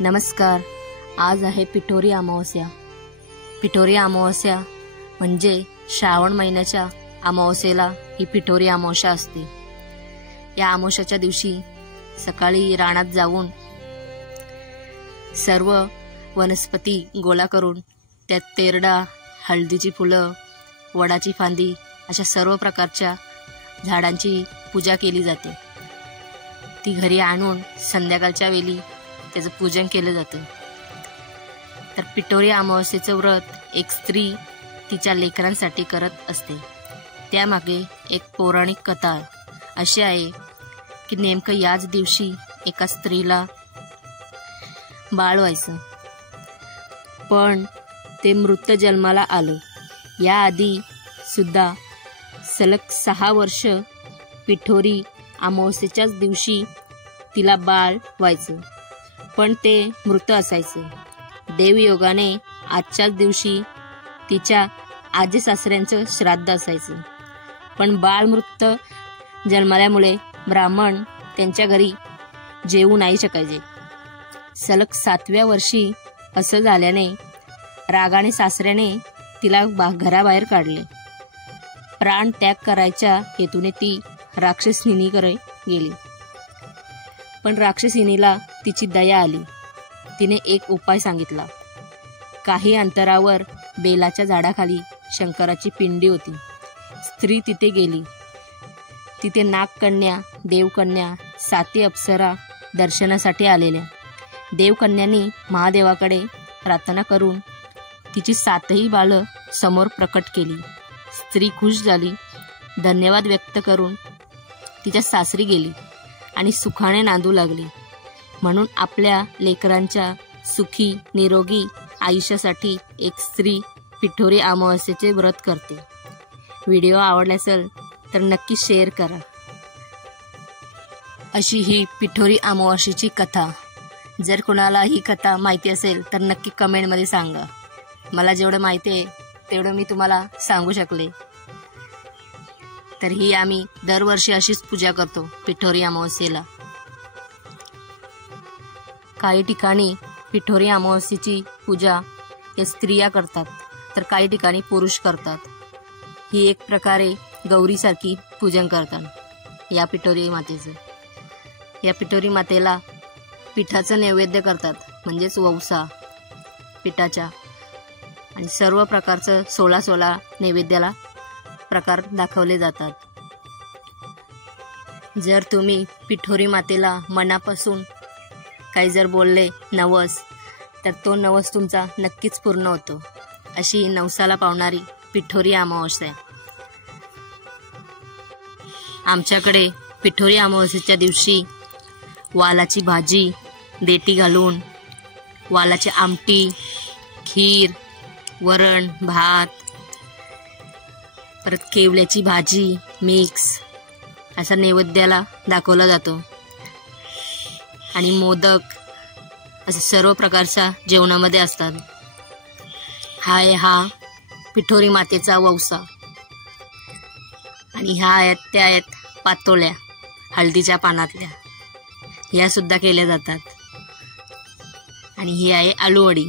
नमस्कार. आज आहे पिठोरी अमावस्या. पिठोरी अमावस्या म्हणजे श्रावण महिन्याच्या अमावस्येला ही पिठोरी अमावस्या असते. या अमावस्याच्या दिवशी सकाळी रानात जाऊन सर्व वनस्पती गोळा करून त्यात तेरडा, हळदीची फुलं, वडाची फांदी अशा सर्व प्रकारच्या झाडांची पूजा केली जाते. ती घरी आणून संध्याकाळच्या वेळी त्याचं पूजन केलं जातं. तर पिठोरी अमावस्येचं व्रत एक स्त्री तिच्या लेकरांसाठी करत असते. त्यामागे एक पौराणिक कथा अशी आहे की नेमकं याच दिवशी एका स्त्रीला बाळ व्हायचं, पण ते मृत जन्माला आलं. याआधी सुद्धा सलग 6 वर्ष पिठोरी अमावस्येच्याच दिवशी तिला बाळ व्हायचं, पण ते मृत असायचं. देवयोगाने आजच्याच दिवशी तिच्या आजी सासऱ्यांचं श्राद्ध असायचं, पण बाळ मृत जन्माल्यामुळे ब्राह्मण त्यांच्या घरी जेवू नाही शकायचे. सलग 7व्या वर्षी असं झाल्याने रागाने सासऱ्याने तिला घराबाहेर काढले. प्राण त्याग करायच्या हेतूने ती राक्षसिनीकडे गेली, पण राक्षसिनीला तिची दया आली. तिने एक उपाय सांगितला. काही अंतरावर बेलाच्या झाडाखाली शंकराची पिंडी होती. स्त्री तिथे गेली. तिथे नागकन्या, देवकन्या, 7 अप्सरा दर्शनासाठी आलेल्या. देवकन्यांनी महादेवाकडे प्रार्थना करून तिची 7ही बाळं समोर प्रकट केली. स्त्री खुश झाली. धन्यवाद व्यक्त करून तिच्या सासरी गेली आणि सुखाने नांदू लागली. म्हणून आपल्या लेकरांच्या सुखी निरोगी आयुष्यासाठी एक स्त्री पिठोरी अमावस्येचे व्रत करते. व्हिडिओ आवडला असेल तर नक्की शेअर करा. अशी ही पिठोरी अमावस्येची कथा. जर कोणाला ही कथा माहिती असेल तर नक्की कमेंटमध्ये सांगा. मला जेवढं माहिती आहे तेवढं मी तुम्हाला सांगू शकले. तर ही आम्ही दरवर्षी अशीच पूजा करतो पिठोरी अमावस्येला. काही ठिकाणी पिठोरी अमावस्येची पूजा या स्त्रिया करतात, तर काही ठिकाणी पुरुष करतात. ही एक प्रकारे गौरीसारखी पूजन करतात या पिठोरी मातेचं. या पिठोरी मातेला पिठाचं नैवेद्य करतात, म्हणजेच वौसा पिठाच्या, आणि सर्व प्रकारचं 16 नैवेद्याला प्रकार दाखवले जातात. जर तुम्ही पिठोरी मातेला मनापासून काही जर बोलले नवस, तर तो नवस तुमचा नक्कीच पूर्ण होतो. अशी ही नवसाला पावणारी पिठोरी अमावस्या. आमच्याकडे पिठोरी अमावस्येच्या दिवशी वालाची भाजी, देठी घालून वालाची आमटी, खीर, वरण भात, परत केवल्याची भाजी मिक्स असा नैवेद्याला दाखवला जातो. आणि मोदक असे सर्व प्रकारच्या जेवणामध्ये असतात. हा पिठोरी मातेचा वौसा. आणि ह्या आहेत त्या आहेत पातोळ्या हळदीच्या पानातल्या, ह्या सुद्धा केल्या जातात. आणि ही आहे आलूवडी.